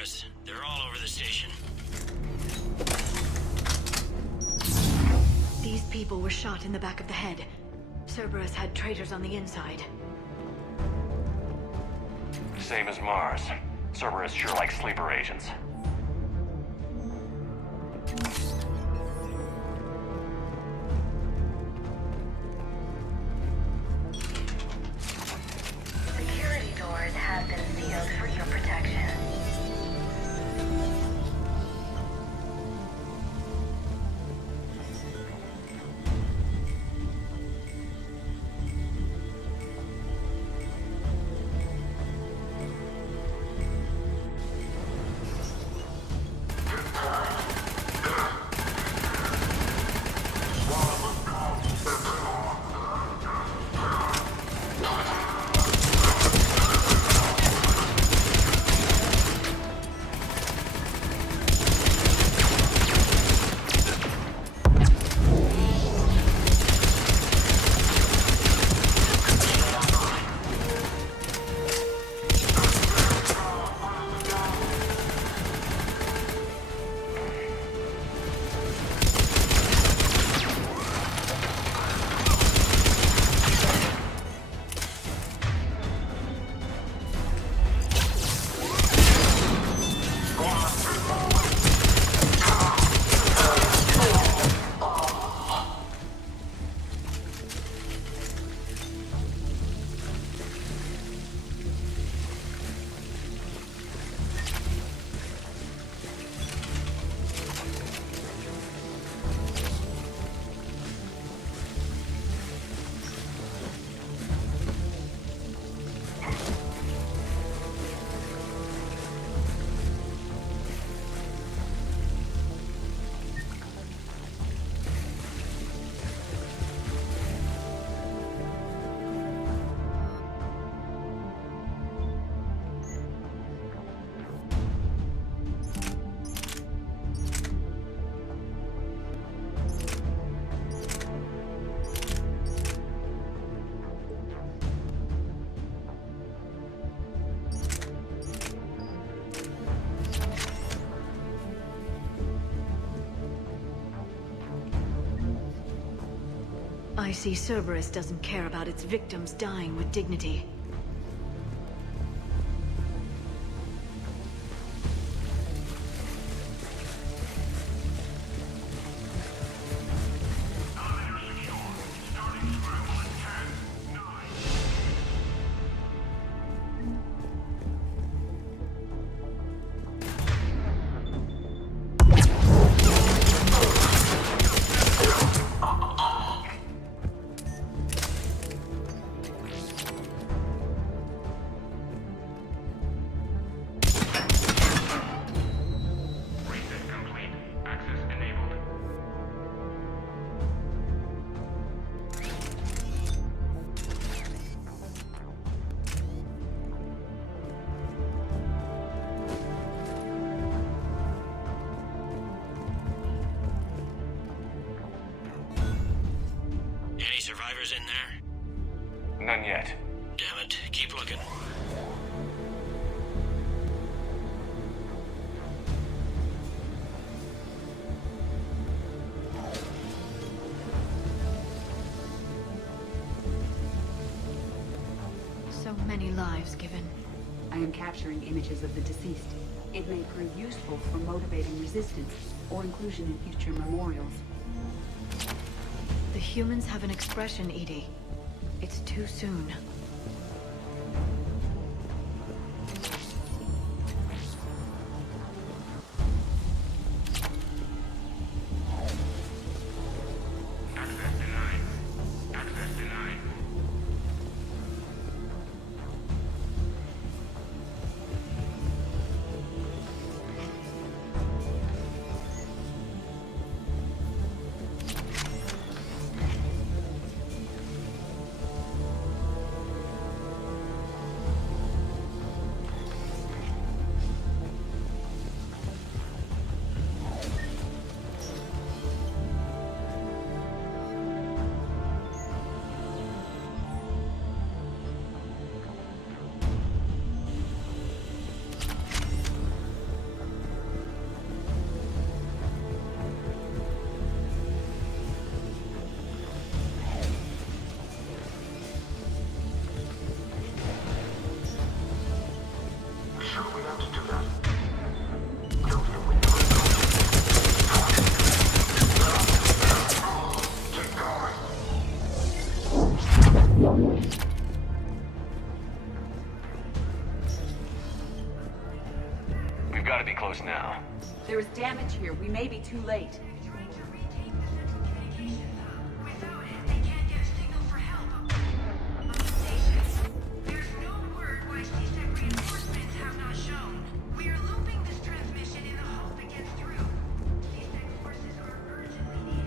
Cerberus. They're all over the station. These people were shot in the back of the head. Cerberus had traitors on the inside. Same as Mars. Cerberus sure likes sleeper agents. Security doors have been sealed for your protection. I see Cerberus doesn't care about its victims dying with dignity. Any survivors in there? None yet. Damn it. Keep looking. So many lives given. I am capturing images of the deceased. It may prove useful for motivating resistance or inclusion in future memorials. The humans have an expression, Edie. It's too soon. Access denied. Access denied. may be too late. Without it, they can't get signal for help. Station. There's no word why C-Sec reinforcements have not shown. We are looping this transmission in the hope it gets through. C-Sec forces are urgently needed.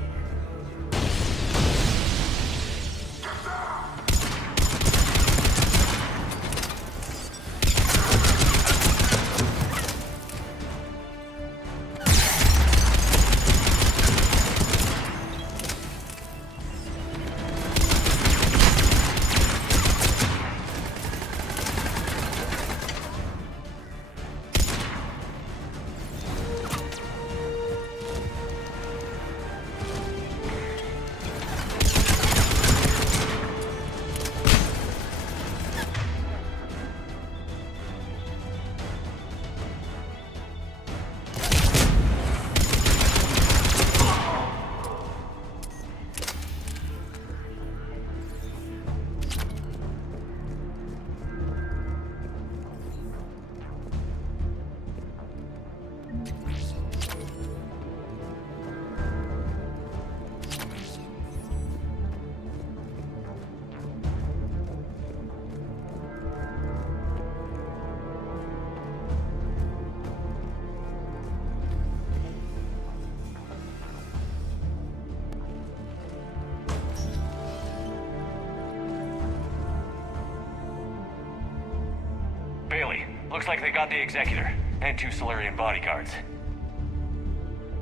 Bailey, looks like they got the Executor and 2 Solarian bodyguards.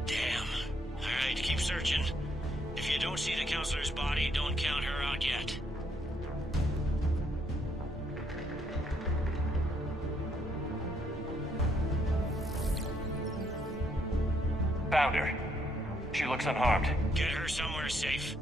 Damn. Alright, keep searching. If you don't see the counselor's body, don't count her out yet. Found her. She looks unharmed. Get her somewhere safe.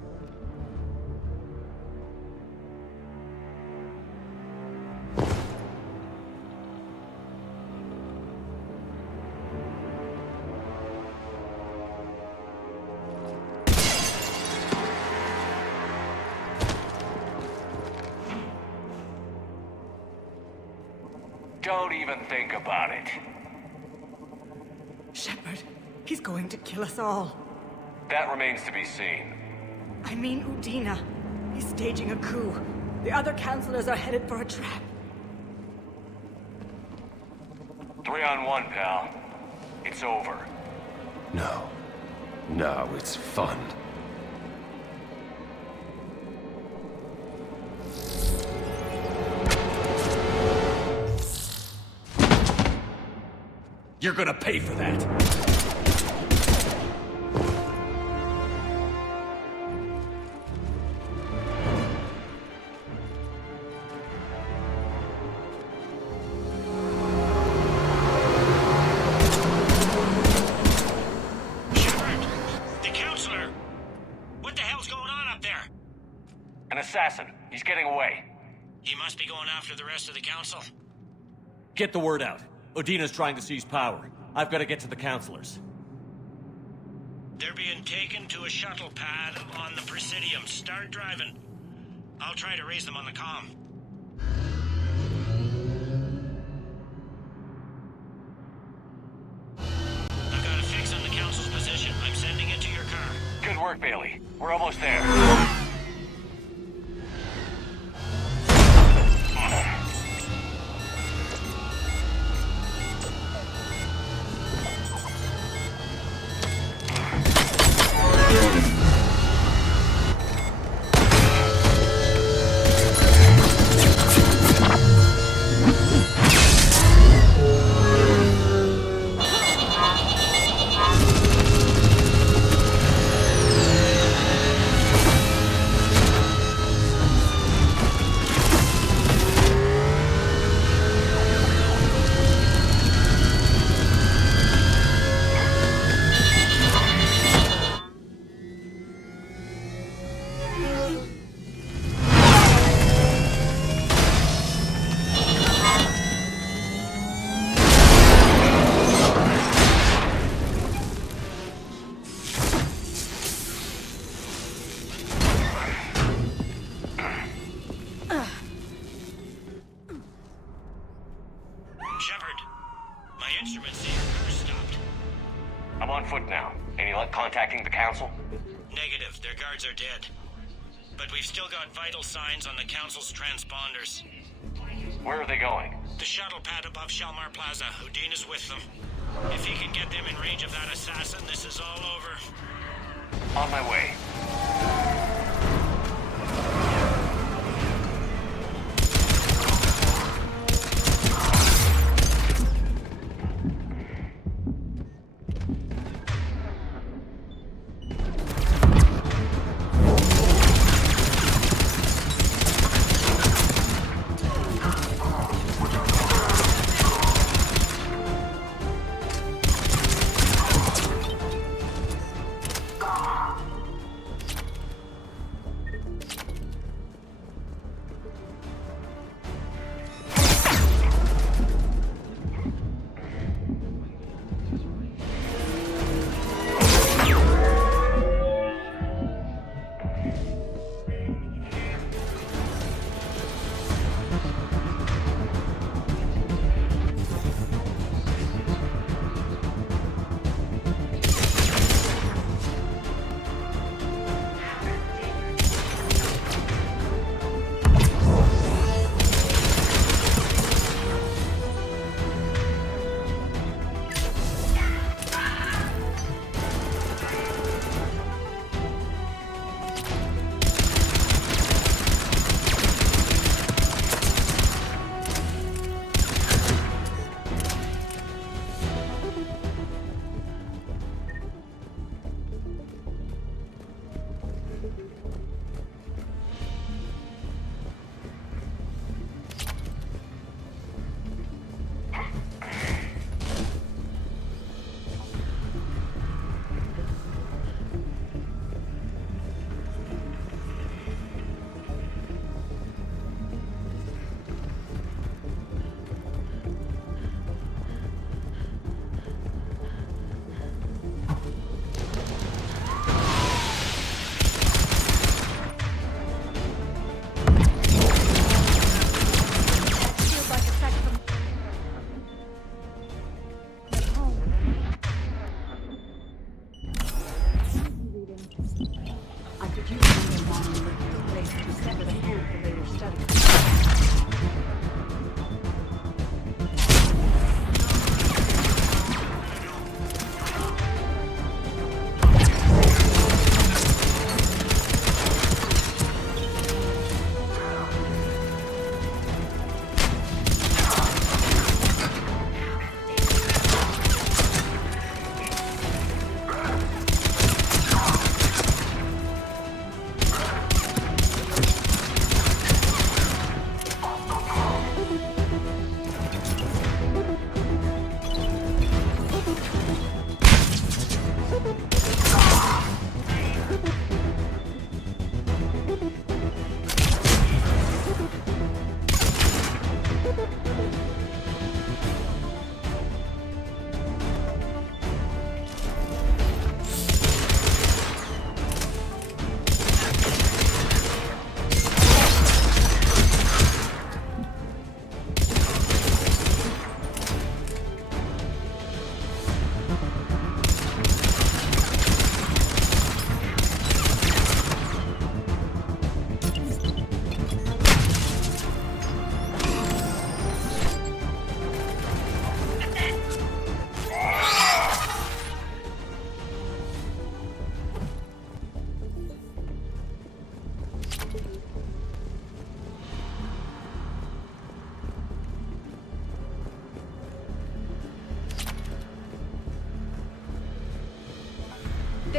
Don't even think about it. Shepard, he's going to kill us all. That remains to be seen. I mean Udina. He's staging a coup. The other counselors are headed for a trap. 3-on-1, pal. It's over. No. No, it's fun. You're gonna pay for that. Shepard! The counselor! What the hell's going on up there? An assassin. He's getting away. He must be going after the rest of the council. Get the word out. Udina's trying to seize power. I've got to get to the counselors. They're being taken to a shuttle pad on the Presidium. Start driving. I'll try to raise them on the comm. I've got a fix on the council's position. I'm sending it to your car. Good work, Bailey. We're almost there. attacking the Council? Negative. Their guards are dead. But we've still got vital signs on the Council's transponders. Where are they going? The shuttle pad above Shalmar Plaza. Houdin is with them. If he can get them in range of that assassin, this is all over. On my way.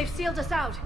They've sealed us out.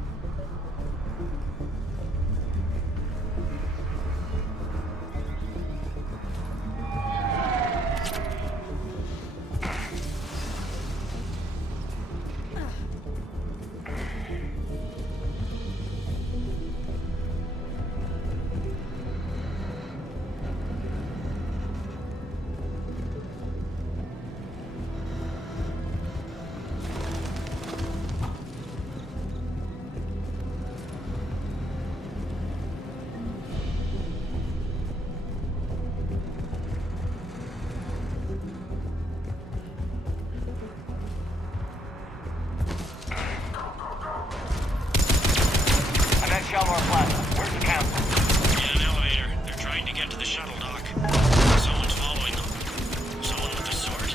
Shalmar Plaza. Where's the council? In an elevator. They're trying to get to the shuttle dock. Someone's following them. Someone with a sword.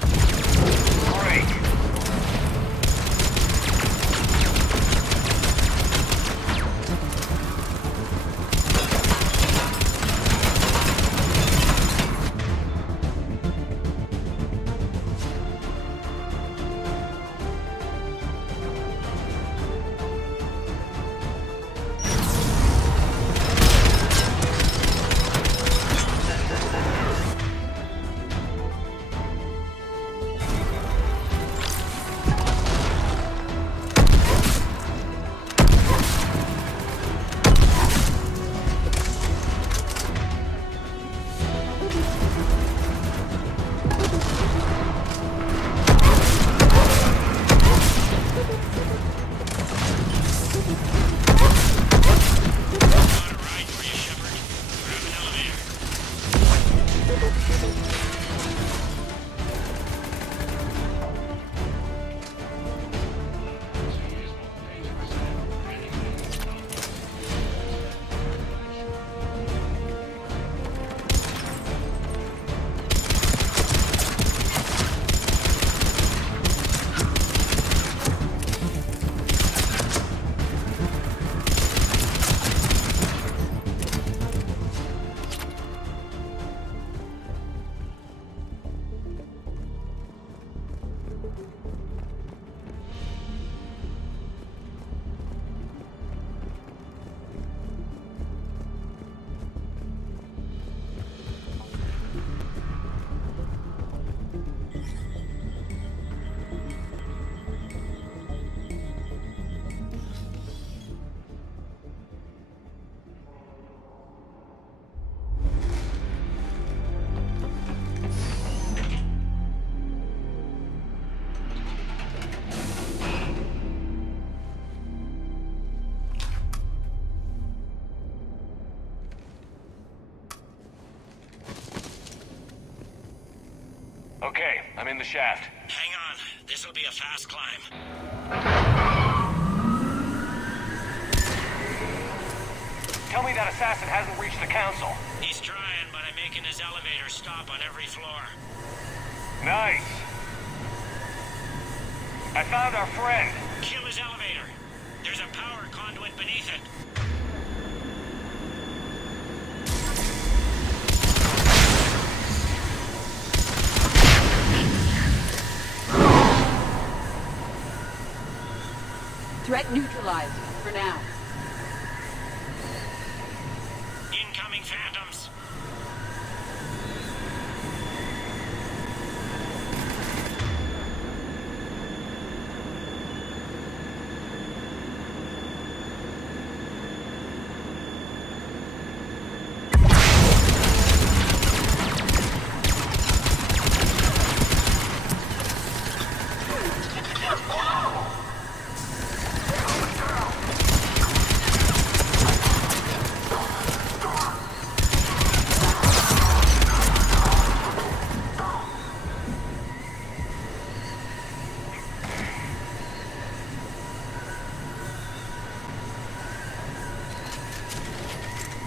Great. Got a ride for you, Shepard. Grab an elevator. Okay, I'm in the shaft. Hang on. This'll be a fast climb. Tell me that assassin hasn't reached the council. He's trying, but I'm making his elevator stop on every floor. Nice. I found our friend. Kill his elevator. There's a power conduit beneath it. Threat neutralized, for now. Incoming phantoms.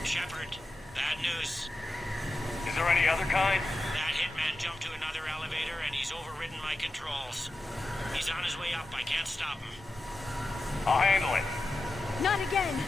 Shepard, bad news. Is there any other kind? That hitman jumped to another elevator and he's overridden my controls. He's on his way up. I can't stop him. I'll handle it. Not again!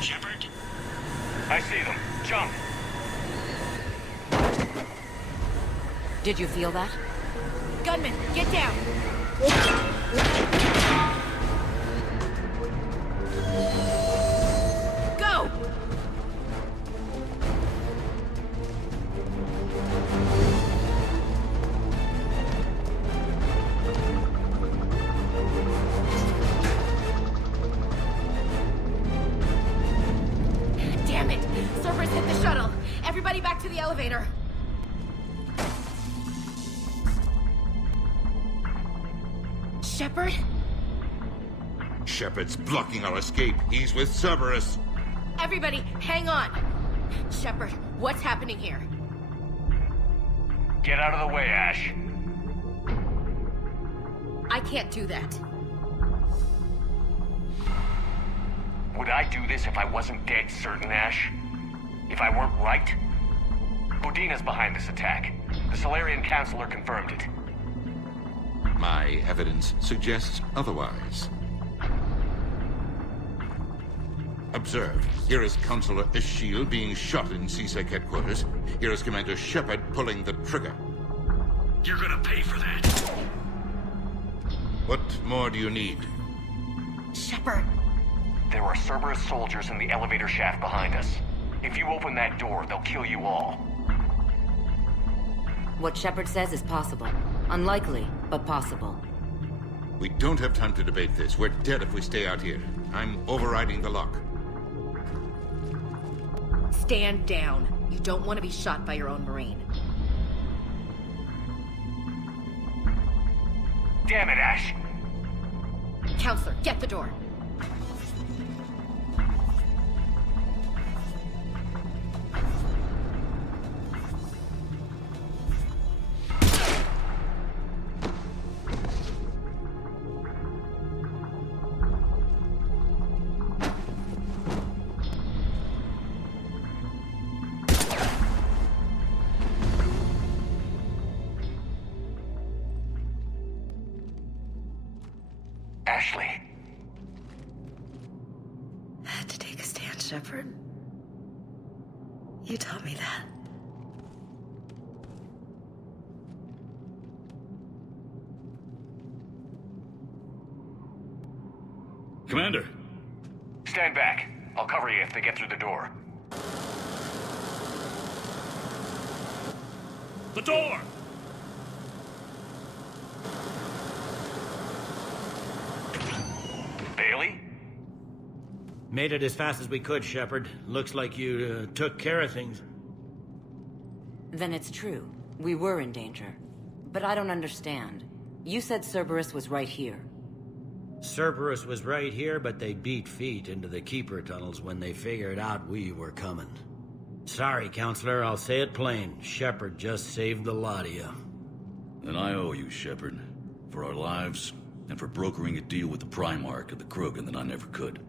Shepard? I see them. Jump. Did you feel that? Gunman, get down! Go! elevator. Shepard? Shepard's blocking our escape. He's with Cerberus. Everybody, hang on. Shepard, what's happening here? Get out of the way, Ash. I can't do that. Would I do this if I wasn't dead certain, Ash? If I weren't right? Udina's behind this attack. The Solarian Councilor confirmed it. My evidence suggests otherwise. Observe. Here is Councilor Eschiel being shot in CSEC headquarters. Here is Commander Shepard pulling the trigger. You're gonna pay for that. What more do you need? Shepard. There are Cerberus soldiers in the elevator shaft behind us. If you open that door, they'll kill you all. What Shepard says is possible. Unlikely, but possible. We don't have time to debate this. We're dead if we stay out here. I'm overriding the lock. Stand down. You don't want to be shot by your own Marine. Damn it, Ash! Counselor, get the door. Ashley. I had to take a stand, Shepard. You taught me that. Commander! Stand back. I'll cover you if they get through the door. The door! Bailey? Made it as fast as we could, Shepard. Looks like you took care of things. Then it's true. We were in danger. But I don't understand. You said Cerberus was right here. Cerberus was right here, but they beat feet into the Keeper tunnels when they figured out we were coming. Sorry, Counselor, I'll say it plain. Shepard just saved the lot of you. And I owe you, Shepard. For our lives, and for brokering a deal with the Primarch of the Krogan that I never could.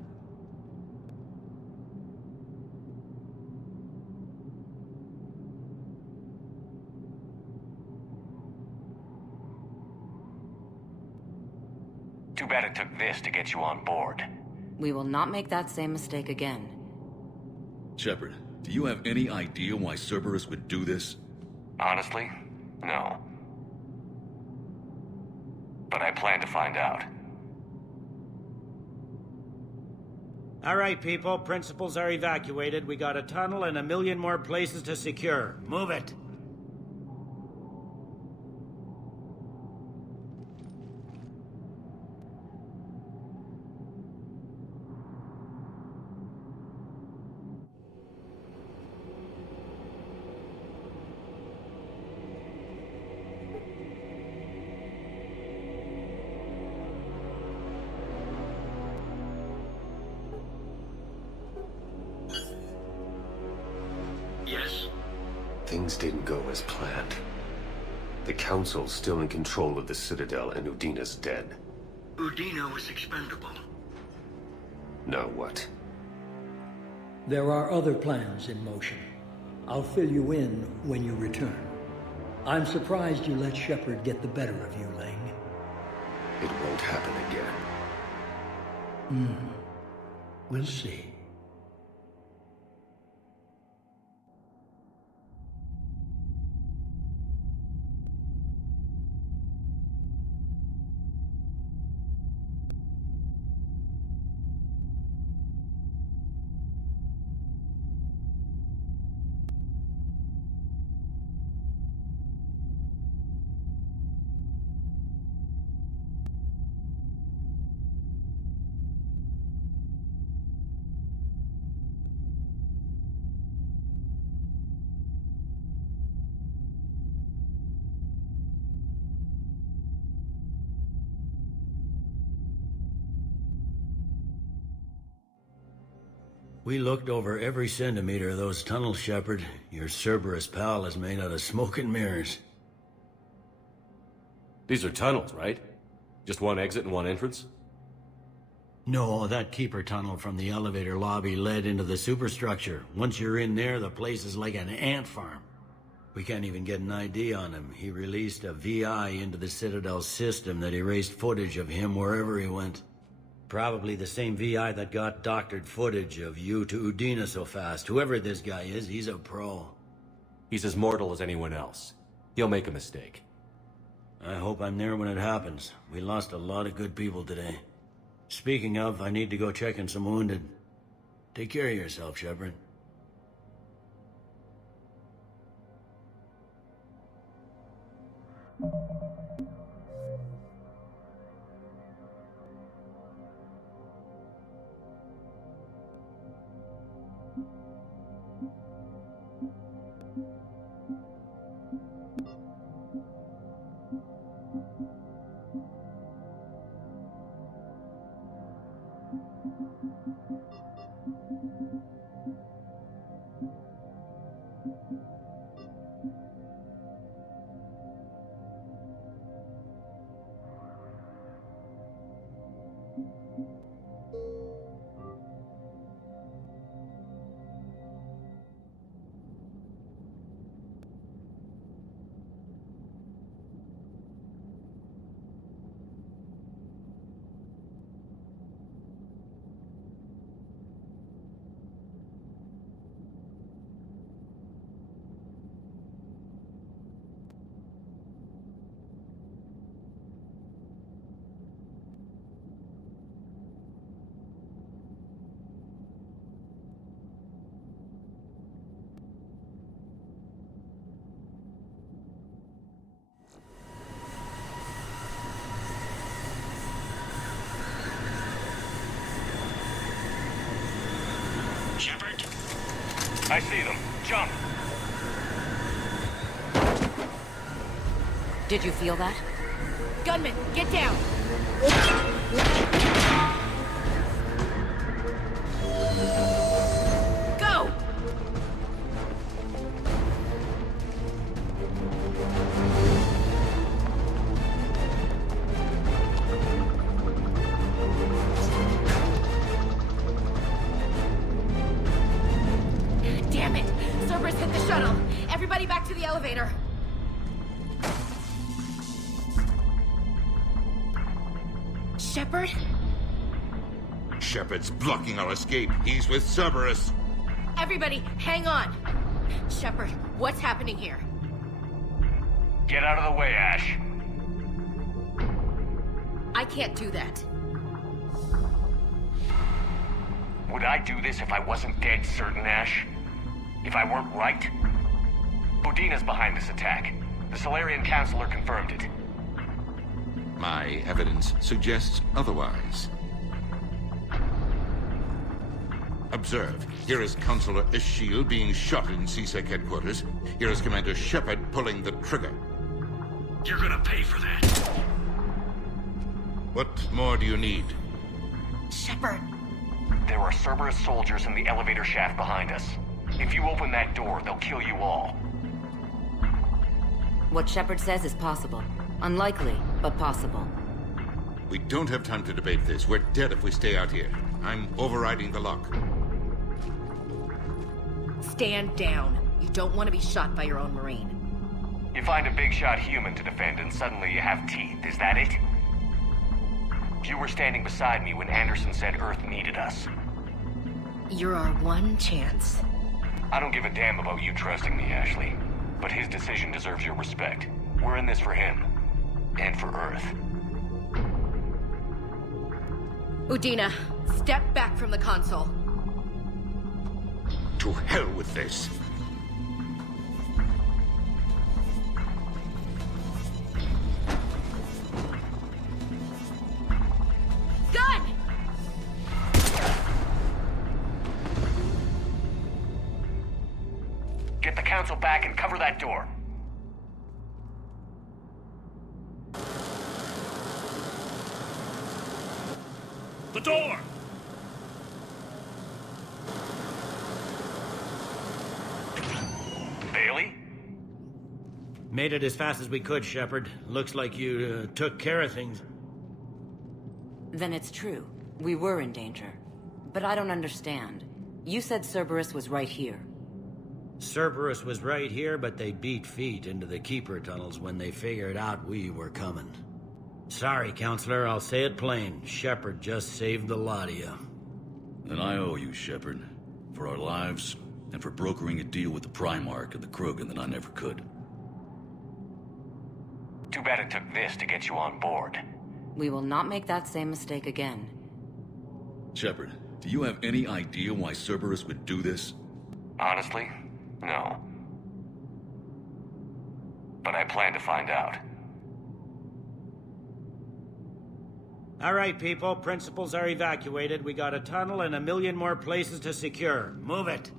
Too bad it took this to get you on board. We will not make that same mistake again. Shepard, do you have any idea why Cerberus would do this? Honestly, no. But I plan to find out. All right, people. Principals are evacuated. We got a tunnel and 1 million more places to secure. Move it. Yes? Things didn't go as planned. The Council's still in control of the Citadel and Udina's dead. Udina was expendable. Now what? There are other plans in motion. I'll fill you in when you return. I'm surprised you let Shepard get the better of you, Lang. It won't happen again. We'll see. We looked over every centimeter of those tunnels, Shepard. Your Cerberus pal is made out of smoke and mirrors. These are tunnels, right? Just one exit and one entrance? No, that Keeper tunnel from the elevator lobby led into the superstructure. Once you're in there, the place is like an ant farm. We can't even get an ID on him. He released a VI into the Citadel system that erased footage of him wherever he went. Probably the same VI that got doctored footage of you to Udina so fast. Whoever this guy is, he's a pro. He's as mortal as anyone else. He'll make a mistake. I hope I'm there when it happens. We lost a lot of good people today. Speaking of, I need to go check on some wounded. Take care of yourself, Shepard. Shepard? I see them. Jump! Did you feel that? Gunman, get down! Go! Damn it! Cerberus hit the shuttle! Everybody back to the elevator! Shepard? Shepard's blocking our escape. He's with Cerberus. Everybody, hang on! Shepard, what's happening here? Get out of the way, Ash. I can't do that. Would I do this if I wasn't dead certain, Ash? If I weren't right? Udina's behind this attack. The Solarian Counselor confirmed it. My evidence suggests otherwise. Observe. Here is Counselor Ishiel being shot in CSEC headquarters. Here is Commander Shepard pulling the trigger. You're gonna pay for that. What more do you need? Shepard! There are Cerberus soldiers in the elevator shaft behind us. If you open that door, they'll kill you all. What Shepard says is possible. Unlikely, but possible. We don't have time to debate this. We're dead if we stay out here. I'm overriding the lock. Stand down. You don't want to be shot by your own Marine. You find a big shot human to defend and suddenly you have teeth, is that it? You were standing beside me when Anderson said Earth needed us. You're our one chance. I don't give a damn about you trusting me, Ashley. But his decision deserves your respect. We're in this for him. And for Earth. Udina, step back from the console. To hell with this. Gun! Get the Council back and cover that door. The door! Made it as fast as we could, Shepard. Looks like you took care of things. Then it's true. We were in danger. But I don't understand. You said Cerberus was right here. Cerberus was right here, but they beat feet into the Keeper tunnels when they figured out we were coming. Sorry, Counselor, I'll say it plain. Shepard just saved the lot of you. And I owe you, Shepard. For our lives, and for brokering a deal with the Primarch and the Krogan that I never could. Too bad it took this to get you on board. We will not make that same mistake again. Shepard, do you have any idea why Cerberus would do this? Honestly, no. But I plan to find out. All right, people. Principals are evacuated. We got a tunnel and 1 million more places to secure. Move it.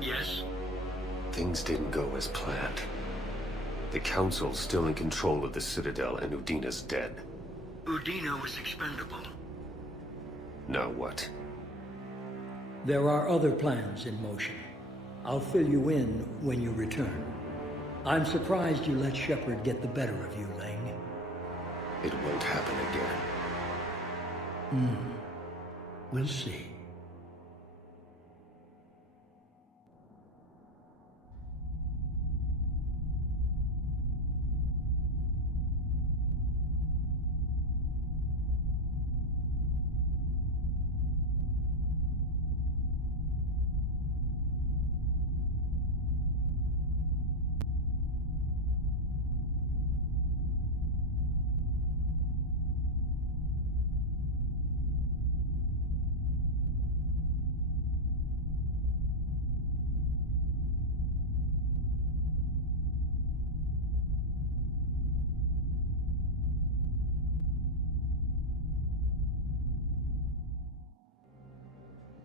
Yes? Things didn't go as planned. The Council's still in control of the Citadel and Udina's dead. Udina was expendable. Now what? There are other plans in motion. I'll fill you in when you return. I'm surprised you let Shepard get the better of you, Lang. It won't happen again. We'll see.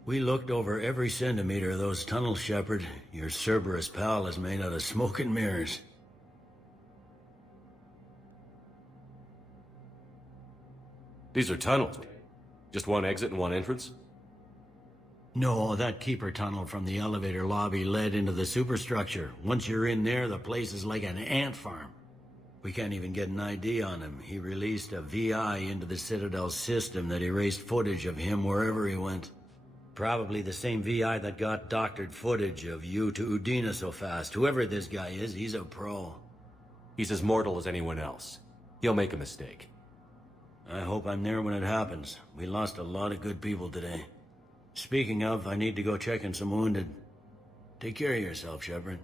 We looked over every centimeter of those tunnels, Shepard. Your Cerberus pal is made out of smoke and mirrors. These are tunnels. Just one exit and one entrance? No, that Keeper tunnel from the elevator lobby led into the superstructure. Once you're in there, the place is like an ant farm. We can't even get an ID on him. He released a VI into the Citadel system that erased footage of him wherever he went. Probably the same VI that got doctored footage of you to Udina so fast. Whoever this guy is, he's a pro. He's as mortal as anyone else. He'll make a mistake. I hope I'm there when it happens. We lost a lot of good people today. Speaking of, I need to go check in some wounded. Take care of yourself, Shepard.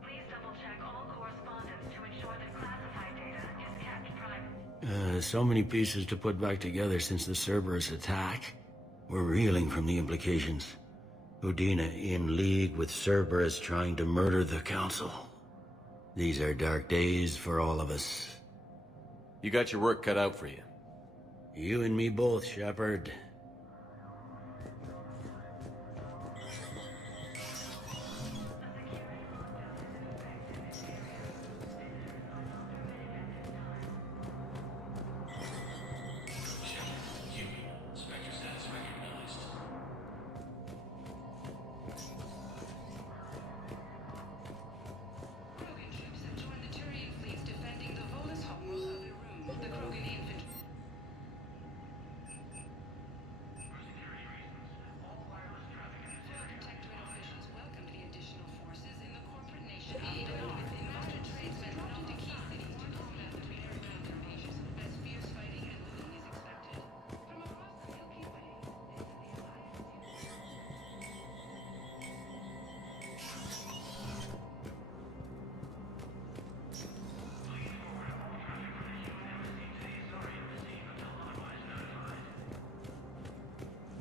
Please double-check all correspondence to ensure that classified data is kept private. So many pieces to put back together since the Cerberus attack. We're reeling from the implications. Udina in league with Cerberus trying to murder the Council. These are dark days for all of us. You got your work cut out for you. You and me both, Shepard.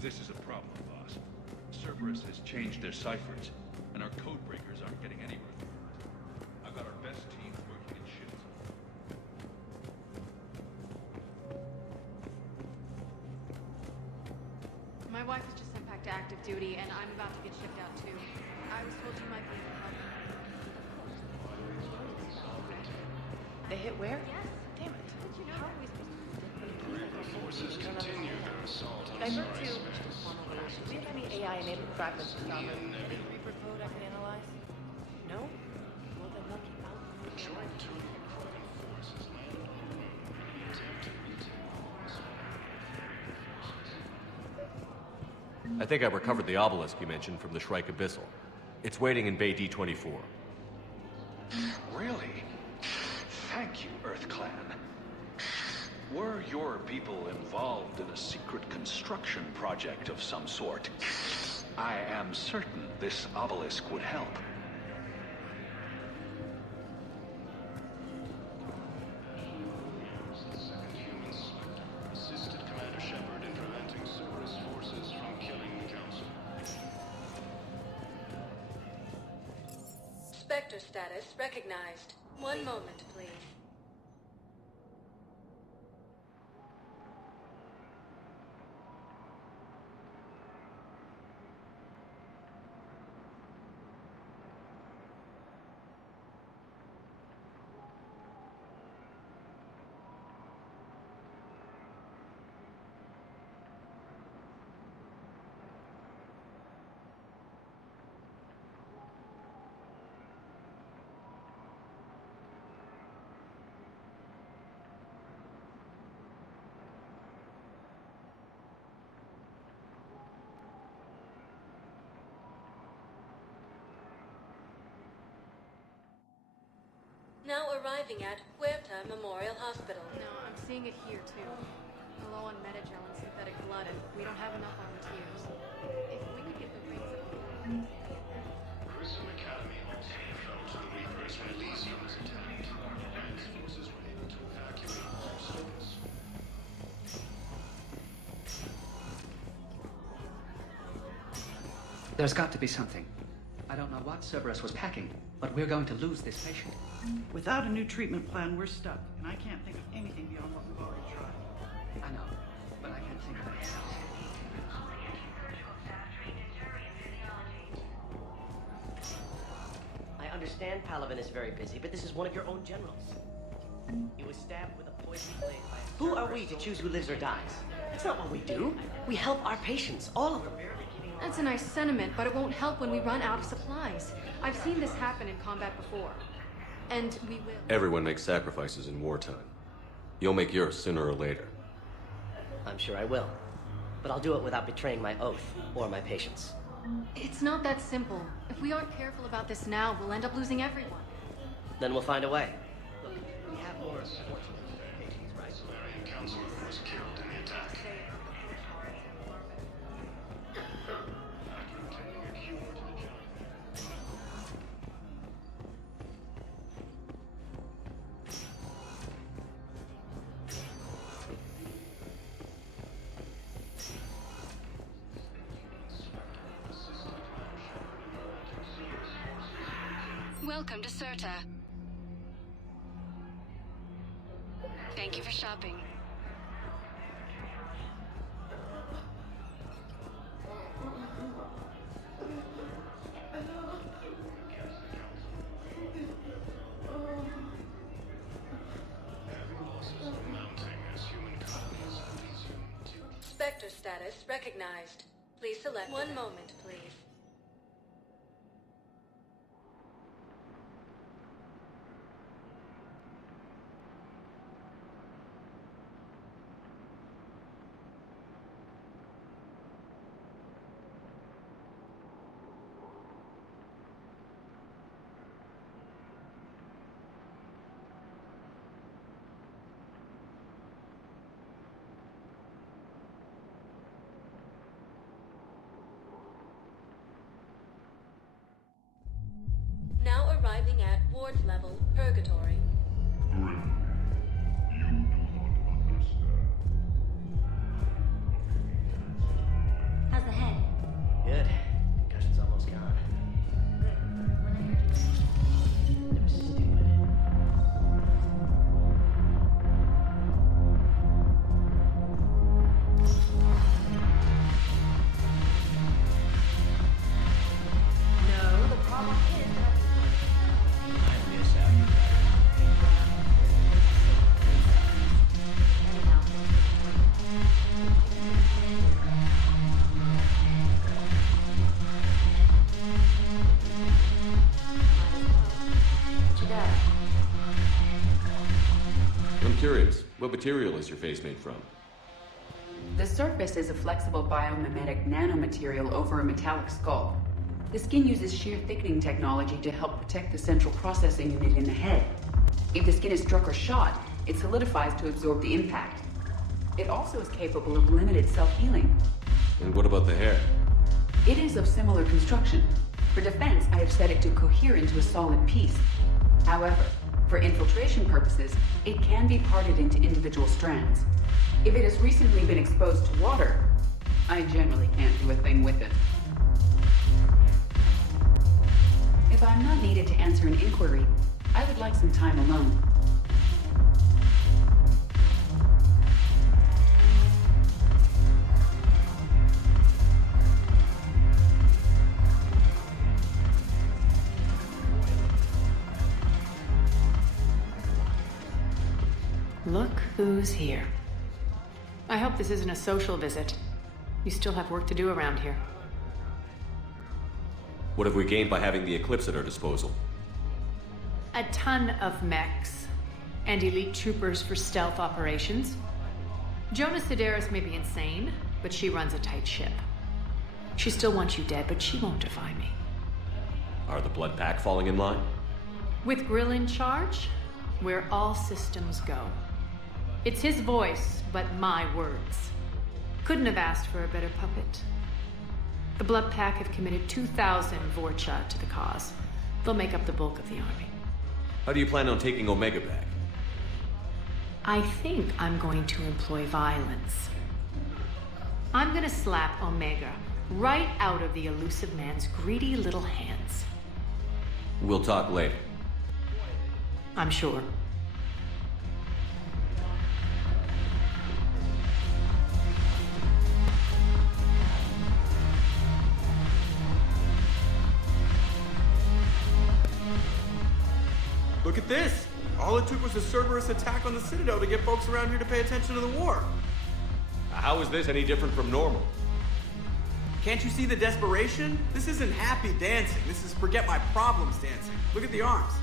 This is a problem, boss. Cerberus has changed their ciphers, and our code breakers aren't getting anywhere. I've got our best team working in shifts. My wife was just sent back to active duty, and I'm about to get shipped out too. I was told you might be able to help. They hit where? Yes. Damn it. How did you know? How are we supposed to... Forces continue their assault on Divert Sari to... Special Do we have any AI-enabled fragments to stop it? Any Reaper code I can analyze? No? Well, then they'll keep out. Joint Tuning Krogan forces landed on the moon. Attempt to retake all I think I recovered the obelisk you mentioned from the Shrike Abyssal. It's waiting in Bay D-24. Really? Thank you, Earth Clan. Were your people involved in a secret construction project of some sort, I am certain this obelisk would help. The second human Spectre assisted Commander Shepard in preventing Cerberus forces from killing the Council. Spectre status recognized. One moment, please. Now arriving at Huerta Memorial Hospital. No, I'm seeing it here too. We're low on metagel and synthetic blood, and we don't have enough volunteers. If we could get the rates of... Prison Academy also fell to the Reapers when Elysium was attacked. Alliance forces were able to evacuate all Cerberus. There's got to be something. I don't know what Cerberus was packing, but we're going to lose this patient. Without a new treatment plan, we're stuck, and I can't think of anything beyond what we've already tried. I know, but I can't think of anything else. I understand Palaven is very busy, but this is one of your own generals. He was stabbed with a poison blade by a... Who are we to choose who lives or dies? That's not what we do. We help our patients, all of them. That's a nice sentiment, but it won't help when we run out of supplies. I've seen this happen in combat before. And we will... Everyone makes sacrifices in wartime. You'll make yours sooner or later. I'm sure I will. But I'll do it without betraying my oath or my patients. It's not that simple. If we aren't careful about this now, we'll end up losing everyone. Then we'll find a way. Look, we have more patients, right? The Solarian Councilor was killed in the attack. After obtaining a cure to the gem. Welcome to Serta. Thank you for shopping. Spectre status recognized. Please select. One moment, please. Now arriving at ward level purgatory. How's the head? Good. curious. What material is your face made from? The surface is a flexible biomimetic nanomaterial over a metallic skull. The skin uses shear thickening technology to help protect the central processing unit in the head. If the skin is struck or shot, it solidifies to absorb the impact. It also is capable of limited self-healing. And what about the hair? It is of similar construction. For defense, I have set it to cohere into a solid piece. However, for infiltration purposes, it can be parted into individual strands. If it has recently been exposed to water, I generally can't do a thing with it. If I'm not needed to answer an inquiry, I would like some time alone. Look who's here. I hope this isn't a social visit. You still have work to do around here. What have we gained by having the Eclipse at our disposal? A ton of mechs and elite troopers for stealth operations. Jonah Sedaris may be insane, but she runs a tight ship. She still wants you dead, but she won't defy me. Are the Blood Pack falling in line? With Grill in charge, where all systems go. It's his voice, but my words. Couldn't have asked for a better puppet. The Blood Pack have committed 2,000 Vorcha to the cause. They'll make up the bulk of the army. How do you plan on taking Omega back? I think I'm going to employ violence. I'm gonna slap Omega right out of the elusive man's greedy little hands. We'll talk later. I'm sure. Look at this! All it took was a Cerberus attack on the Citadel to get folks around here to pay attention to the war. How is this any different from normal? Can't you see the desperation? This isn't happy dancing. This is forget my problems dancing. Look at the arms.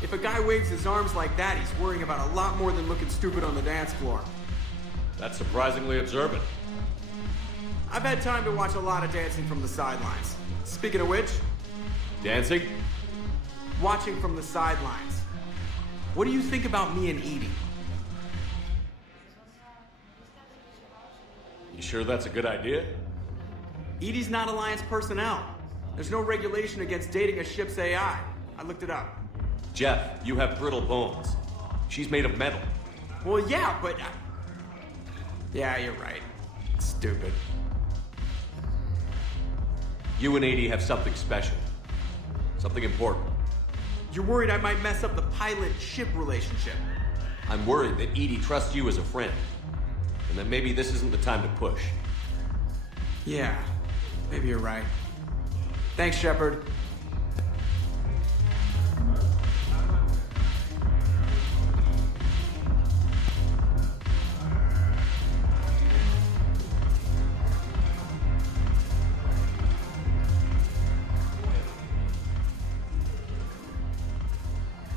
If a guy waves his arms like that, he's worrying about a lot more than looking stupid on the dance floor. That's surprisingly observant. I've had time to watch a lot of dancing from the sidelines. Speaking of which... Dancing? Watching from the sidelines. What do you think about me and Edie? You sure that's a good idea? Edie's not Alliance personnel. There's no regulation against dating a ship's AI. I looked it up. Jeff, you have brittle bones. She's made of metal. Well, yeah, but... Yeah, you're right. Stupid. You and Edie have something special. Something important. You're worried I might mess up the pilot-ship relationship. I'm worried that Edie trusts you as a friend. And that maybe this isn't the time to push. Yeah, maybe you're right. Thanks, Shepard.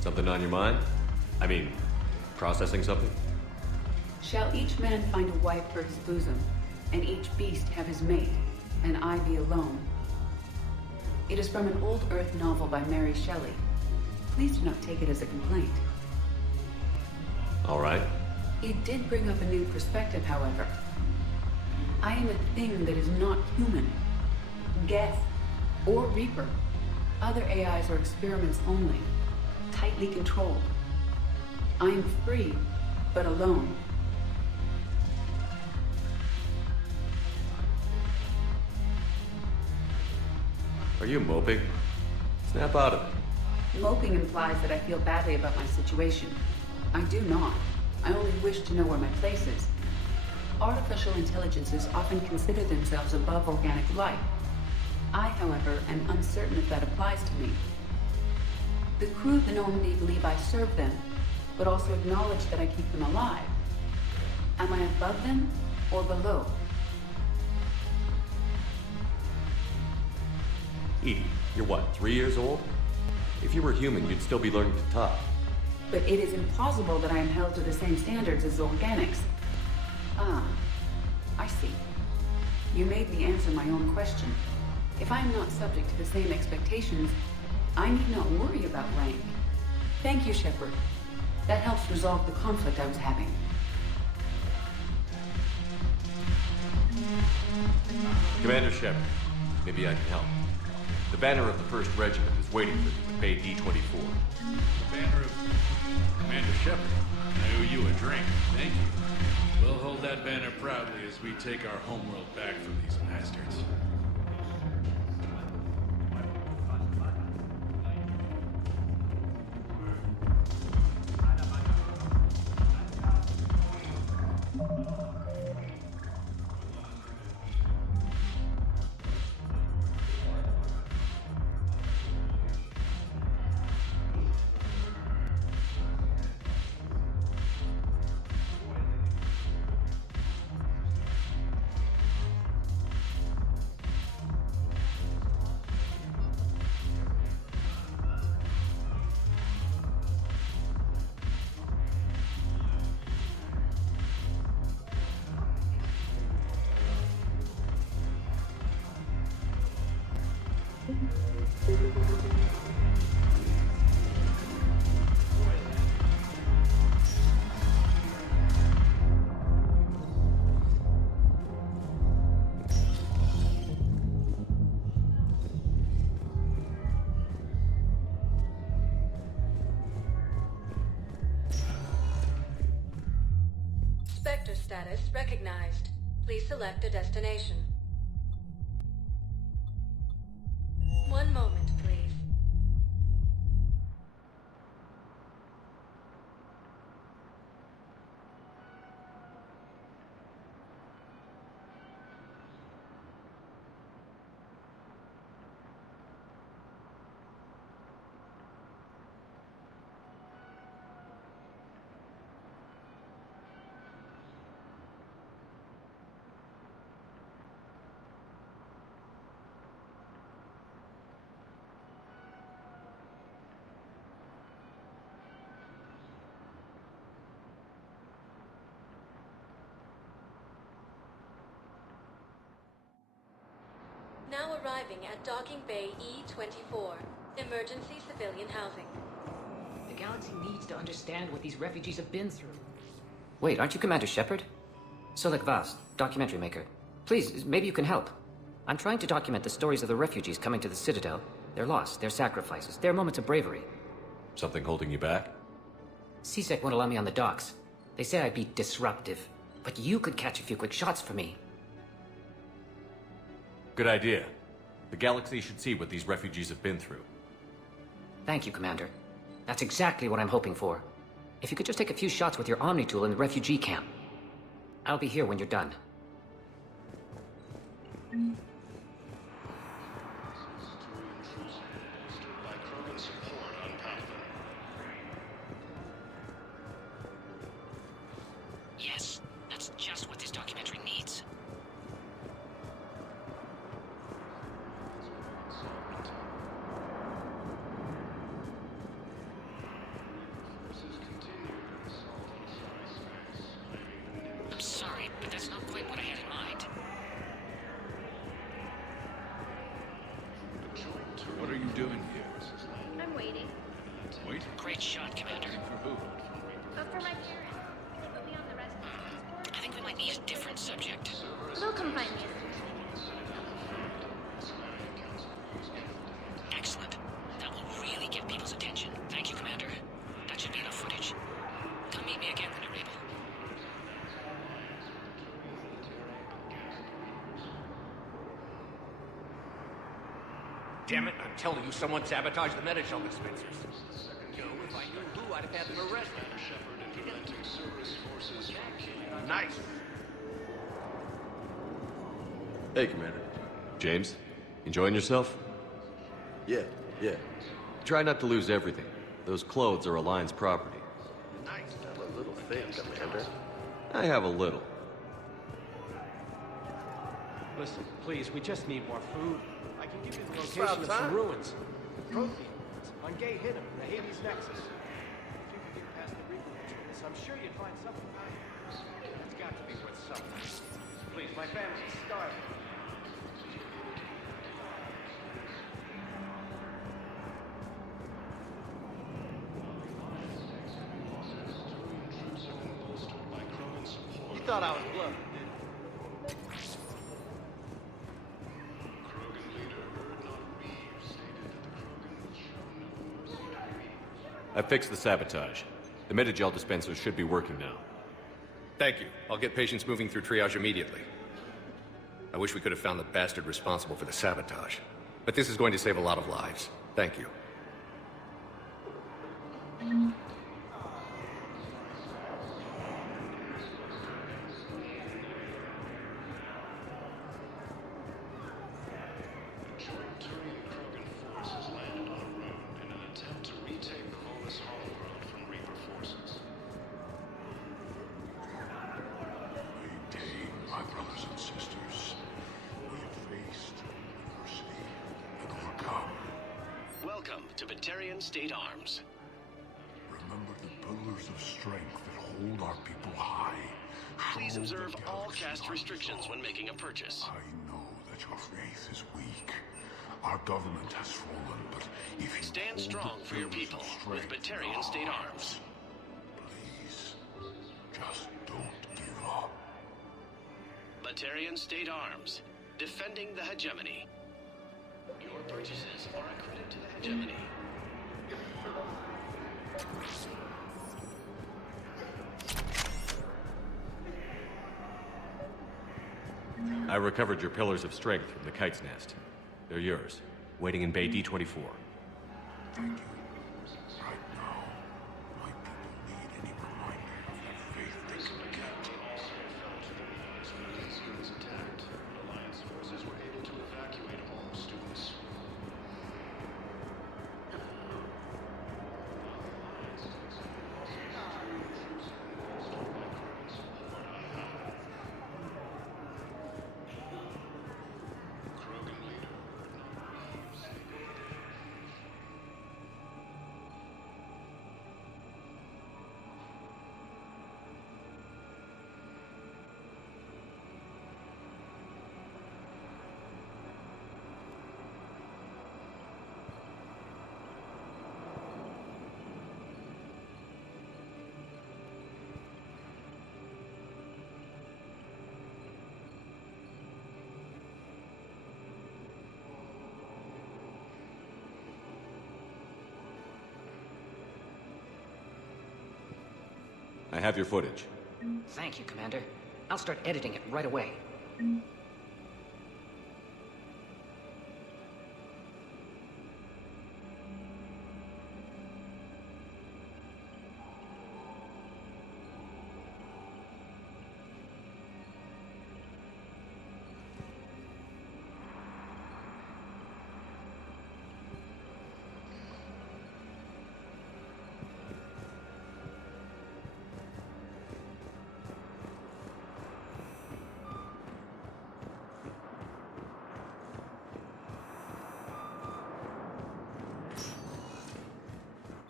Something on your mind? I mean, processing something? Shall each man find a wife for his bosom, and each beast have his mate, and I be alone? It is from an old Earth novel by Mary Shelley. Please do not take it as a complaint. All right. It did bring up a new perspective, however. I am a thing that is not human. Geth, or Reaper. Other AIs are experiments only, tightly controlled. I am free, but alone. Are you moping? Snap out of it. Moping implies that I feel badly about my situation. I do not. I only wish to know where my place is. Artificial intelligences often consider themselves above organic life. I, however, am uncertain if that applies to me. The crew of the Normandy believe I serve them, but also acknowledge that I keep them alive. Am I above them or below? Edie, you're what, 3 years old? If you were human, you'd still be learning to talk. But it is implausible that I am held to the same standards as organics. Ah, I see. You made me answer my own question. If I am not subject to the same expectations, I need not worry about rank. Thank you, Shepard. That helps resolve the conflict I was having. Commander Shepard, maybe I can help. The banner of the 1st Regiment is waiting for you at Bay D-24. The banner of Commander Shepard. I owe you a drink. Thank you. We'll hold that banner proudly as we take our homeworld back from these bastards. Spectre status recognized. Please select a destination. 1 moment, please. Now arriving at Docking Bay E-24. Emergency civilian housing. The galaxy needs to understand what these refugees have been through. Wait, aren't you Commander Shepard? Solik Vast, documentary maker. Please, maybe you can help. I'm trying to document the stories of the refugees coming to the Citadel. Their loss, their sacrifices, their moments of bravery. Something holding you back? CSEC won't allow me on the docks. They say I'd be disruptive. But you could catch a few quick shots for me. Good idea. The galaxy should see what these refugees have been through. Thank you, Commander. That's exactly what I'm hoping for. If you could just take a few shots with your Omni tool in the refugee camp. I'll be here when you're done. Yes, that's just what this documentary needs. I'm sorry, but that's not quite what I had in mind. What are you doing here? I'm waiting. Wait? Great shot, Commander. For who? For my parents. Put me on the rescue transport. I think we might need a different subject. They'll come find me. Excellent. That will really get people's attention. Thank you, Commander. That should be enough footage. Come meet me again when you're able. Damn it, I'm telling you, someone sabotaged the Medi-Shell dispensers. Yo, if I knew who, I'd have had them arrested. Nice. Hey, Commander. James, enjoying yourself? Yeah. Try not to lose everything. Those clothes are Alliance property. Nice. I'm a little thin, Commander. I have a little. Listen, please, we just need more food. I can give you the About location of some time. ruins. The Prothean on Gay Hittim, the Hades Nexus. If you could I'm sure you'd find something. It's got to be worth something. Please, my family's starving. You thought I was bluffing, didn't I fixed the sabotage. The Metagel dispensers should be working now. Thank you. I'll get patients moving through triage immediately. I wish we could have found the bastard responsible for the sabotage. But this is going to save a lot of lives. Thank you. Welcome to Batarian State Arms. Remember the pillars of strength that hold our people high. Please observe all caste restrictions when making a purchase. I know that your faith is weak. Our government has fallen, but if you stand strong for your people with Batarian State Arms. Please, just don't give up. Batarian State Arms, defending the hegemony. Your purchases are a credit to the hegemony. I recovered your pillars of strength from the kite's nest. They're yours, waiting in Bay D-24. Thank you. Right now, my people need any reminder of that faith they can get. Was attacked. Alliance forces were able to evacuate all students. I have your footage. Thank you, Commander. I'll start editing it right away.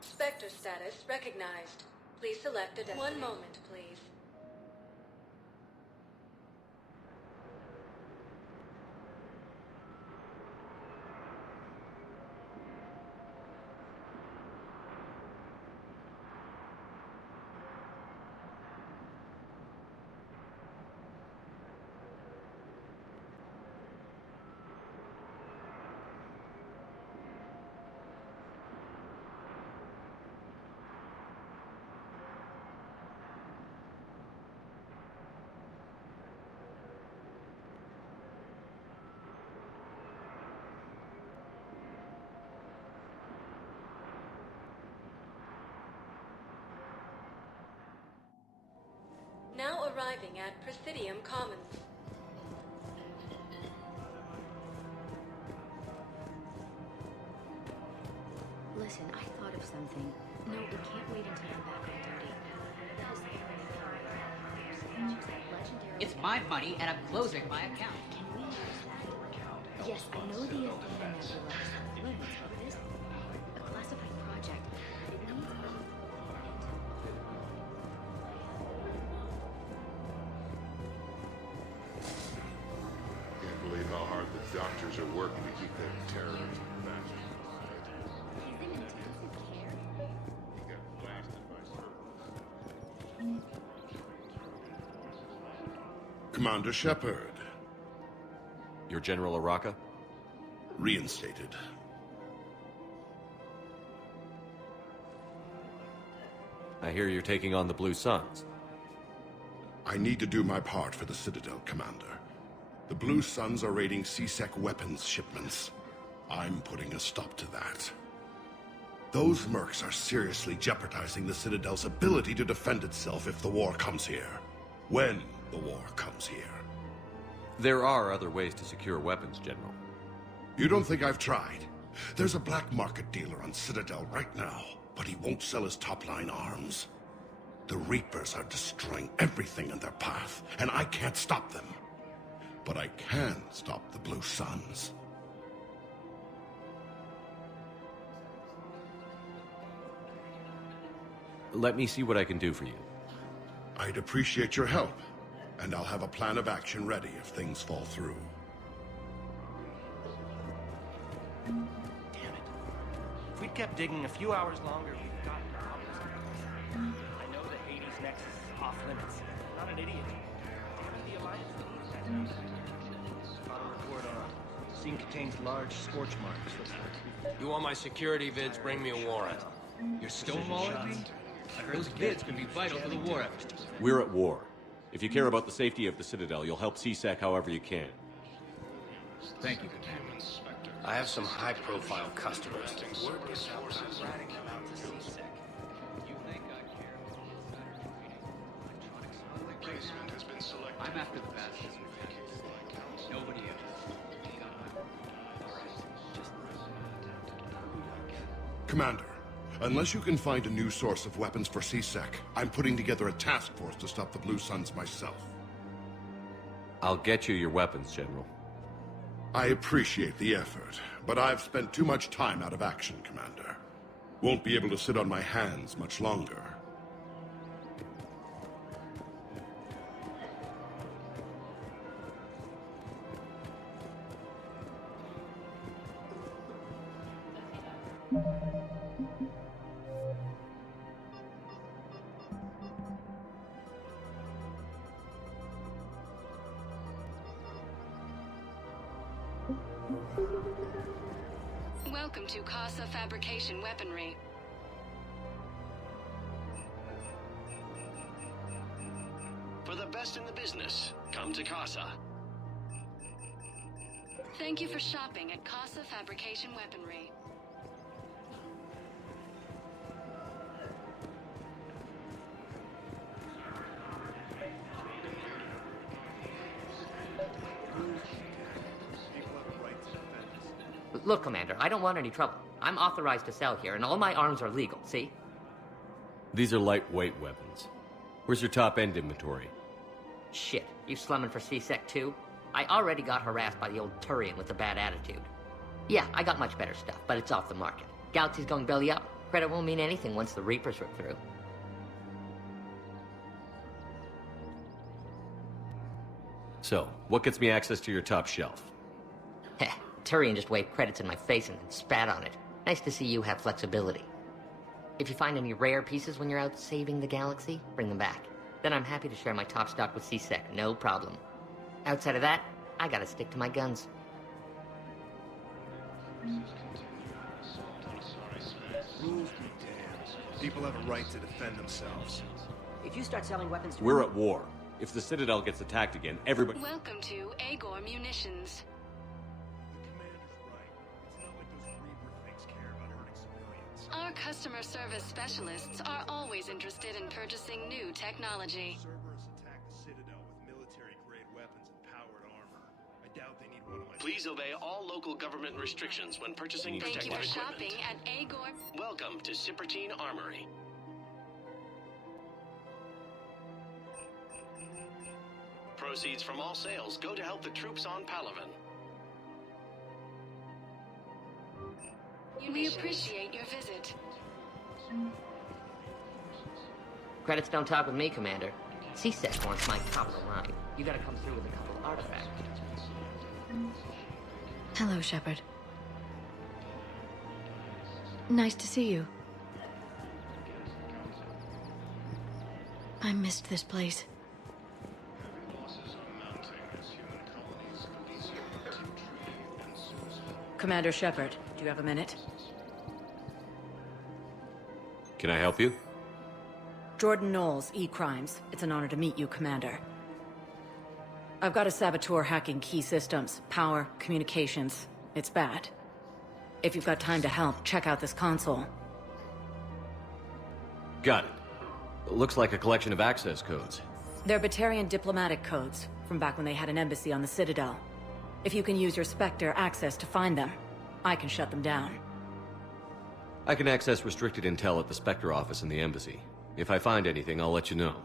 Spectre status recognized. Please select a destiny. One moment, please. Now arriving at Presidium Commons. Listen, I thought of something. No, we can't wait until I'm back on duty. It's my money, and I'm closing my account. Can we use that? Yes, I know the Athena Nebula is off limits, but this a classified project. It needs doctors are working to keep that terrorist back. He's in intensive care. He got blasted by Serpent. Commander Shepard. You're General Araka? Reinstated. I hear you're taking on the Blue Suns. I need to do my part for the Citadel, Commander. The Blue Suns are raiding C-Sec weapons shipments. I'm putting a stop to that. Those mercs are seriously jeopardizing the Citadel's ability to defend itself if the war comes here. When the war comes here. There are other ways to secure weapons, General. You don't think I've tried? There's a black market dealer on Citadel right now, but he won't sell his top-line arms. The Reapers are destroying everything in their path, and I can't stop them. But I can stop the Blue Suns. Let me see what I can do for you. I'd appreciate your help, and I'll have a plan of action ready if things fall through. Damn it. If we'd kept digging a few hours longer, we'd gotten problems. I know the Hades Nexus is off limits. I'm not an idiot. Maybe the Alliance needs that. Found a report on scene contains large scorch marks. You want my security vids, bring me a warrant. You're stonewalling me? Those vids could be vital to the war effort. We're at war. If you care about the safety of the Citadel, you'll help C-Sec however you can. Thank you, Commander. I have some high-profile customers. Replacement has been selected. I'm after the bastards. Nobody else. Commander, unless you can find a new source of weapons for C-Sec, I'm putting together a task force to stop the Blue Suns myself. I'll get you your weapons, General. I appreciate the effort, but I've spent too much time out of action, Commander. Won't be able to sit on my hands much longer. Welcome to Casa Fabrication Weaponry. For the best in the business, come to Casa. Thank you for shopping at Casa Fabrication Weaponry. Look, Commander, I don't want any trouble. I'm authorized to sell here, and all my arms are legal, see? These are lightweight weapons. Where's your top-end inventory? Shit, you slumming for C-Sec too? I already got harassed by the old Turian with the bad attitude. Yeah, I got much better stuff, but it's off the market. Galaxy's going belly up. Credit won't mean anything once the Reapers rip through. So, what gets me access to your top shelf? Heh, Turian just waved credits in my face and then spat on it. Nice to see you have flexibility. If you find any rare pieces when you're out saving the galaxy, bring them back. Then I'm happy to share my top stock with C-Sec, no problem. Outside of that, I gotta stick to my guns. Rules be damned. People have a right to defend themselves. If you start selling weapons to... We're at war. If the Citadel gets attacked again, everybody... Welcome to Agor Munitions. Our customer service specialists are always interested in purchasing new technology. Cerberus attacked the Citadel with military-grade weapons and powered armor. I doubt they need one of my... Please obey all local government restrictions when purchasing protective Thank you for equipment. shopping at Agor. Welcome to Sippertine Armory. Proceeds from all sales go to help the troops on Palaven. We appreciate your visit. Credits don't talk with me, Commander. C-Sec wants my top of the line. You gotta come through with a couple artifacts. Hello, Shepard. Nice to see you. I missed this place. Commander Shepard, do you have a minute? Can I help you? Jordan Knowles, E-Crimes. It's an honor to meet you, Commander. I've got a saboteur hacking key systems, power, communications. It's bad. If you've got time to help, check out this console. Got it. Looks like a collection of access codes. They're Batarian diplomatic codes, from back when they had an embassy on the Citadel. If you can use your Spectre access to find them, I can shut them down. I can access restricted intel at the Spectre office in the embassy. If I find anything, I'll let you know.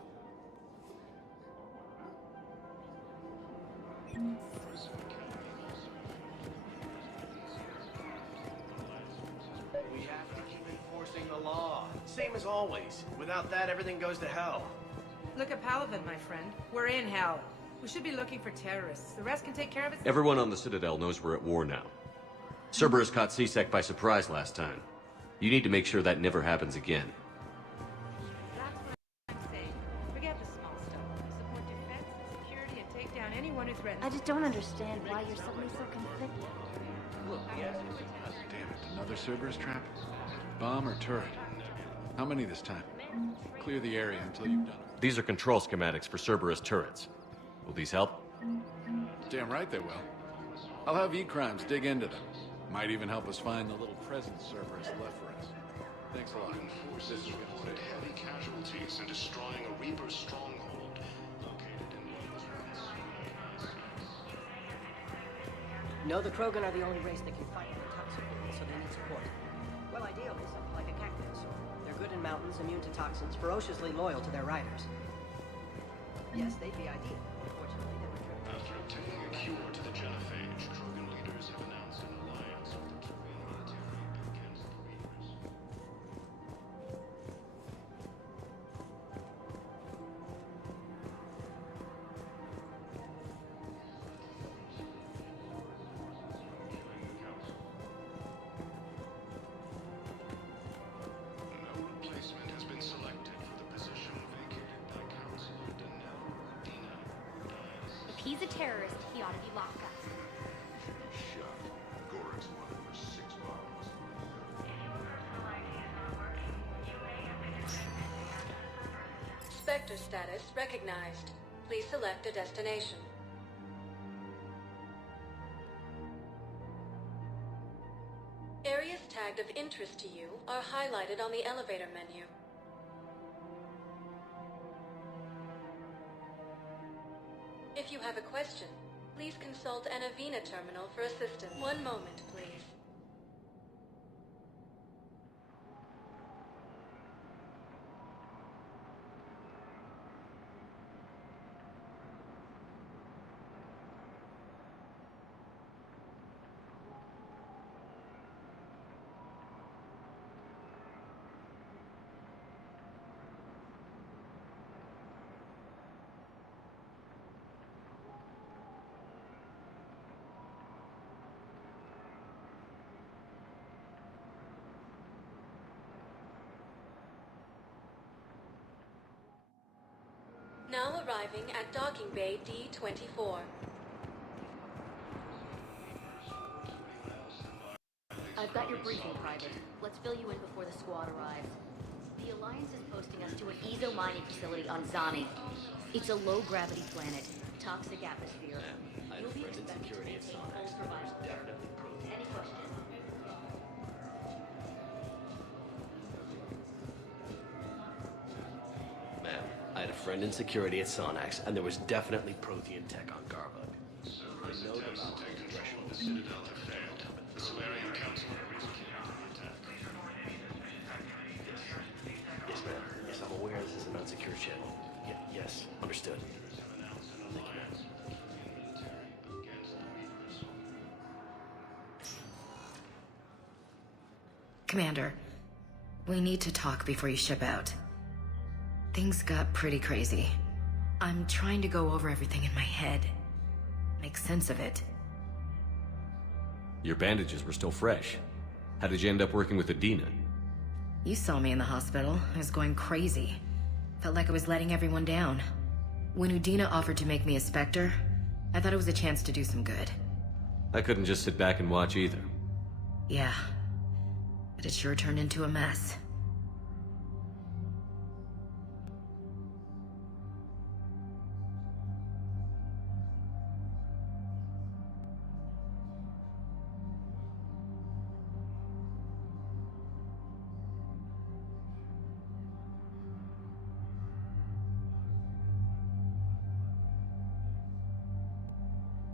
We have to keep enforcing the law. Same as always. Without that, everything goes to hell. Look at Palavin, my friend. We're in hell. We should be looking for terrorists. The rest can take care of it. Everyone on the Citadel knows we're at war now. Cerberus caught C-Sec by surprise last time. You need to make sure that never happens again. That's what I'm saying. Forget the small stuff. Support defense and security and take down anyone who threatens. I just don't understand why you're suddenly so conflicted. Look, yes. Damn it, another Cerberus trap? Bomb or turret? How many this time? Clear the area until you've done it. These are control schematics for Cerberus turrets. Will these help? Damn right they will. I'll have E-Crimes dig into them. Might even help us find the little presents Cerberus left for us. Thanks a lot. Forces reported heavy casualties in destroying a Reaper stronghold located in one of the No, the Krogan are the only race that can fight the toxic world, so they need support. Well, ideally, something like a cactus. They're good in mountains, immune to toxins, ferociously loyal to their riders. Yes, they'd be ideal. Unfortunately, they were driven. After obtaining a cure to the genophage, Krogan leaders have announced an alliance with the Turian military against the Reapers. No replacement has been selected for the position vacated by Counselor Dina. If he's a terrorist, he ought to be locked up. Shot. Gorik's wanted for 6 bombs. Spectre status recognized. Please select a destination. Areas tagged of interest to you are highlighted on the elevator menu. If you have a question, please consult an Avena terminal for assistance. One moment, please. Now arriving at Docking Bay D-24. I've got your briefing, Private. Let's fill you in before the squad arrives. The Alliance is posting us to an EZO mining facility on Zani. It's a low-gravity planet, toxic atmosphere. You'll be expected to maintain full survival. Any questions? Ma'am, I had a friend in security at Sonax, and there was definitely Prothean tech on Garbug. Cerberus attempts to take control of the Citadel have failed. The Solarian Counselor recently under attack. Yes, ma'am. Yes, I'm aware this is an unsecured channel. Yes, understood. Thank you, ma'am. Commander, we need to talk before you ship out. Things got pretty crazy. I'm trying to go over everything in my head. Make sense of it. Your bandages were still fresh. How did you end up working with Adina? You saw me in the hospital. I was going crazy. Felt like I was letting everyone down. When Udina offered to make me a Spectre, I thought it was a chance to do some good. I couldn't just sit back and watch either. Yeah. But it sure turned into a mess.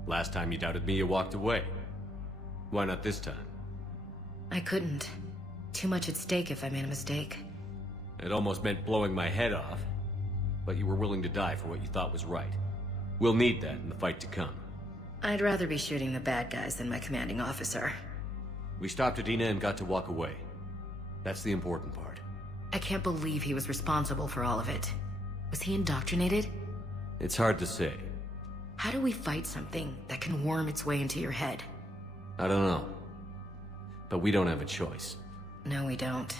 Last time you doubted me, you walked away. Why not this time? I couldn't. Too much at stake if I made a mistake. It almost meant blowing my head off. But you were willing to die for what you thought was right. We'll need that in the fight to come. I'd rather be shooting the bad guys than my commanding officer. We stopped Adina and got to walk away. That's the important part. I can't believe he was responsible for all of it. Was he indoctrinated? It's hard to say. How do we fight something that can worm its way into your head? I don't know. But we don't have a choice. No, we don't.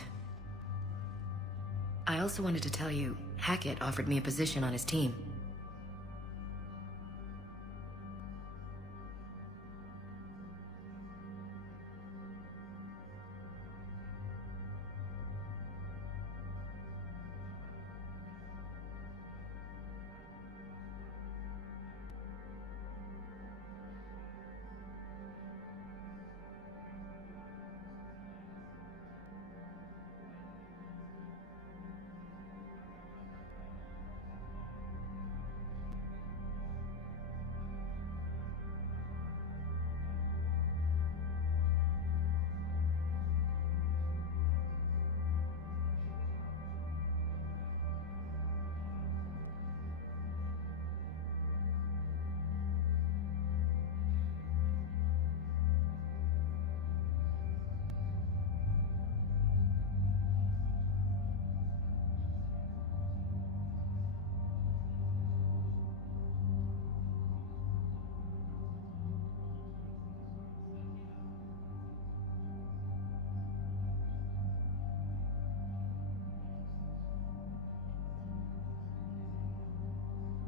I also wanted to tell you, Hackett offered me a position on his team.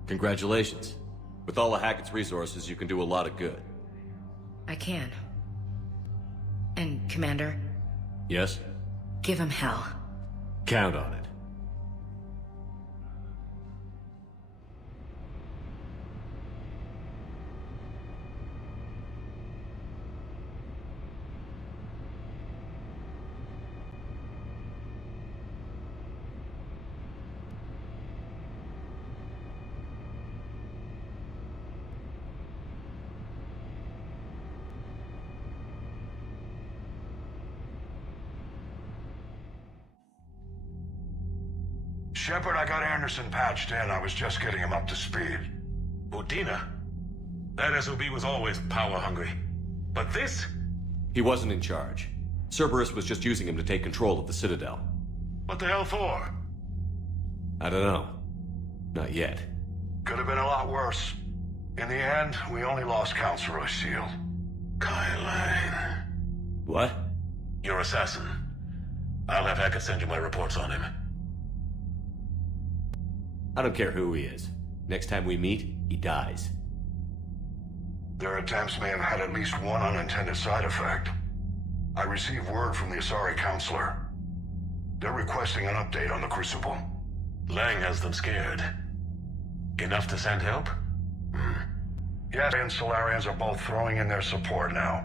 Congratulations. With all of Hackett's resources, you can do a lot of good. I can. And, Commander? Yes? Give him hell. Count on it. Shepard, I got Anderson patched in. I was just getting him up to speed. Udina? That SOB was always power-hungry. But this? He wasn't in charge. Cerberus was just using him to take control of the Citadel. What the hell for? I don't know. Not yet. Could have been a lot worse. In the end, we only lost Councilor Seal. Kai Lang. What? Your assassin. I'll have Hackett send you my reports on him. I don't care who he is. Next time we meet, he dies. Their attempts may have had at least one unintended side effect. I received word from the Asari Councilor. They're requesting an update on the Crucible. Lang has them scared. Enough to send help? Yes, and Solarians are both throwing in their support now.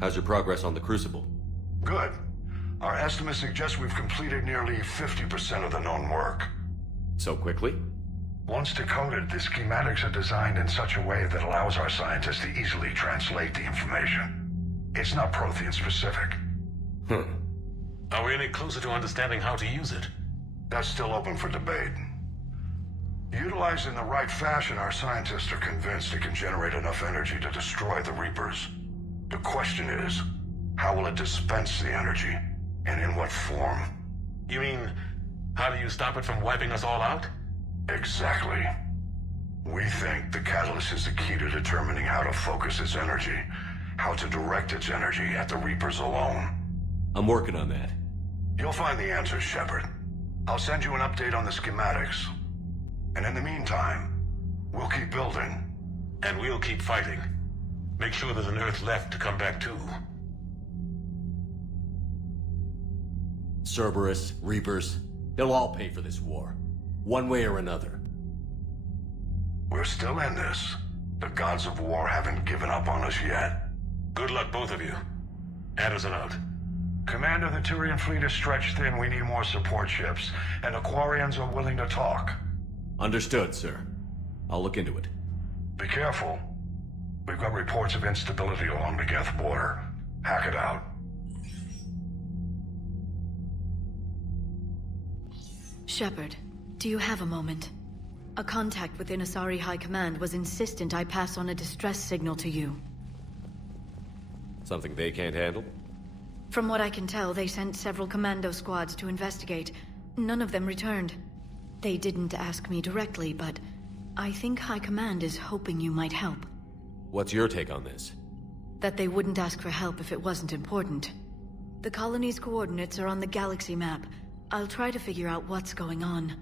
How's your progress on the Crucible? Good. Our estimates suggest we've completed nearly 50% of the known work. So quickly? Once decoded, the schematics are designed in such a way that allows our scientists to easily translate the information. It's not Prothean specific. Are we any closer to understanding how to use it? That's still open for debate. Utilized in the right fashion, our scientists are convinced it can generate enough energy to destroy the Reapers. The question is, how will it dispense the energy, and in what form? You mean, how do you stop it from wiping us all out? Exactly. We think the catalyst is the key to determining how to focus its energy, how to direct its energy at the Reapers alone. I'm working on that. You'll find the answers, Shepard. I'll send you an update on the schematics. And in the meantime, we'll keep building. And we'll keep fighting. Make sure there's an Earth left to come back to. Cerberus, Reapers, they'll all pay for this war. One way or another. We're still in this. The gods of war haven't given up on us yet. Good luck, both of you. Anderson out. Commander, the Turian fleet is stretched thin. We need more support ships. And Aquarians are willing to talk. Understood, sir. I'll look into it. Be careful. We've got reports of instability along the Geth border. Hack it out. Shepard, do you have a moment? A contact within Asari High Command was insistent I pass on a distress signal to you. Something they can't handle? From what I can tell, they sent several commando squads to investigate. None of them returned. They didn't ask me directly, but I think High Command is hoping you might help. What's your take on this? That they wouldn't ask for help if it wasn't important. The colony's coordinates are on the galaxy map. I'll try to figure out what's going on.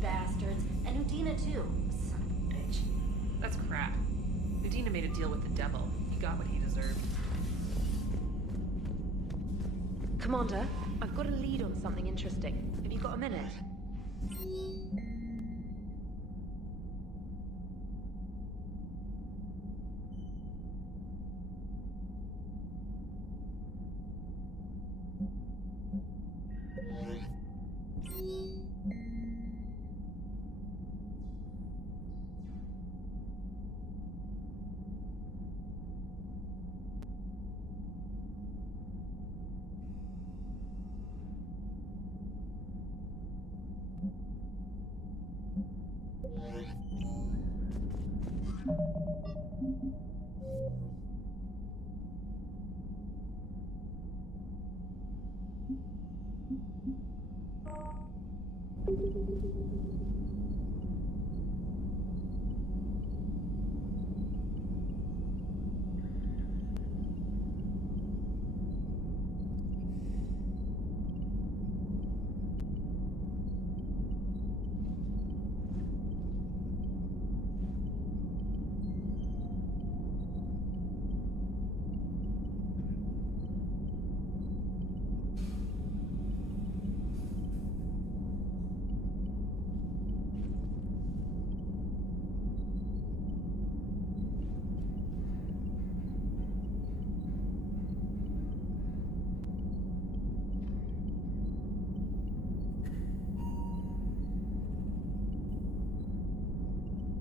Bastards. And Udina too. Son of a bitch. That's crap. Udina made a deal with the devil. He got what he deserved. Commander, I've got a lead on something interesting. Have you got a minute?